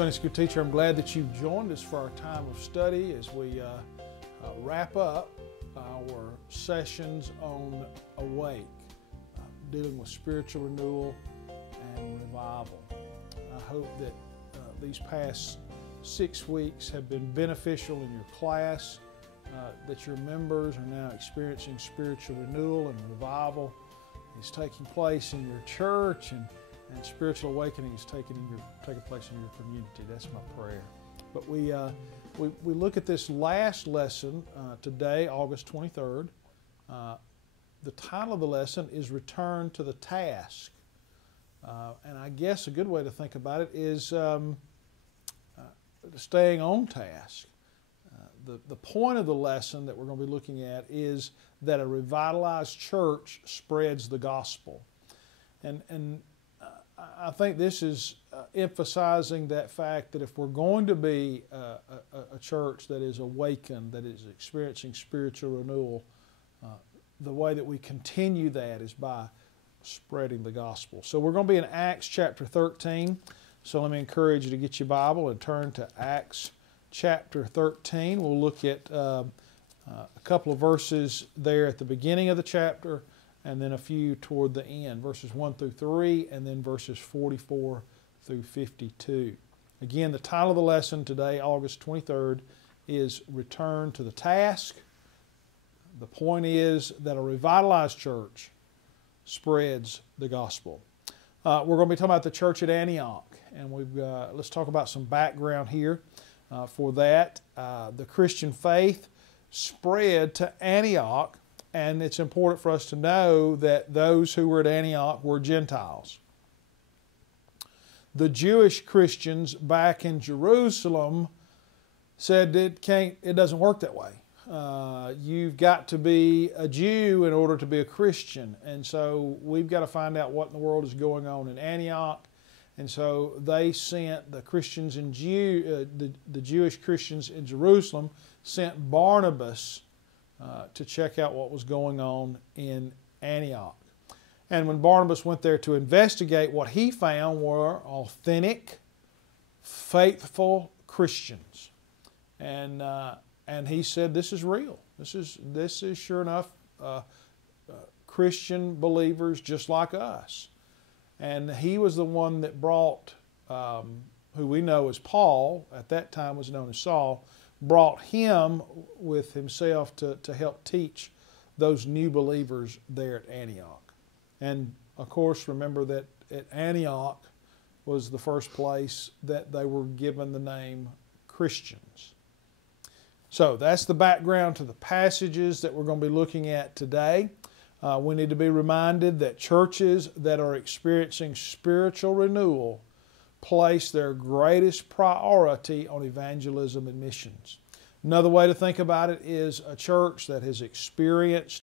Sunday School teacher, I'm glad that you've joined us for our time of study as we wrap up our sessions on Awake, dealing with spiritual renewal and revival. I hope that these past 6 weeks have been beneficial in your class, that your members are now experiencing spiritual renewal and revival is taking place in your church, and spiritual awakening is taking place in your community. That's my prayer. But we look at this last lesson today, August 23rd. The title of the lesson is Return to the Task. And I guess a good way to think about it is staying on task. The point of the lesson that we're going to be looking at is that a revitalized church spreads the gospel. And I think this is emphasizing that fact that if we're going to be a church that is awakened, that is experiencing spiritual renewal, the way that we continue that is by spreading the gospel. So we're going to be in Acts chapter 13. So let me encourage you to get your Bible and turn to Acts chapter 13. We'll look at a couple of verses there at the beginning of the chapter, and then a few toward the end, verses 1 through 3, and then verses 44 through 52. Again, the title of the lesson today, August 23rd, is Return to the Task. The point is that a revitalized church spreads the gospel. We're going to be talking about the church at Antioch, and let's talk about some background here for that. The Christian faith spread to Antioch, and it's important for us to know that those who were at Antioch were Gentiles. The Jewish Christians back in Jerusalem said it doesn't work that way. You've got to be a Jew in order to be a Christian. And so we've got to find out what in the world is going on in Antioch. And so they sent the Christians in the Jewish Christians in Jerusalem sent Barnabas to check out what was going on in Antioch. And when Barnabas went there to investigate, what he found were authentic, faithful Christians. And he said, this is real. This is sure enough Christian believers just like us. And he was the one that brought, who we know as Paul, at that time was known as Saul, brought him with himself to help teach those new believers there at Antioch. And of course, remember that at Antioch was the first place that they were given the name Christians. So that's the background to the passages that we're going to be looking at today. We need to be reminded that churches that are experiencing spiritual renewal place their greatest priority on evangelism and missions. Another way to think about it is a church that has experienced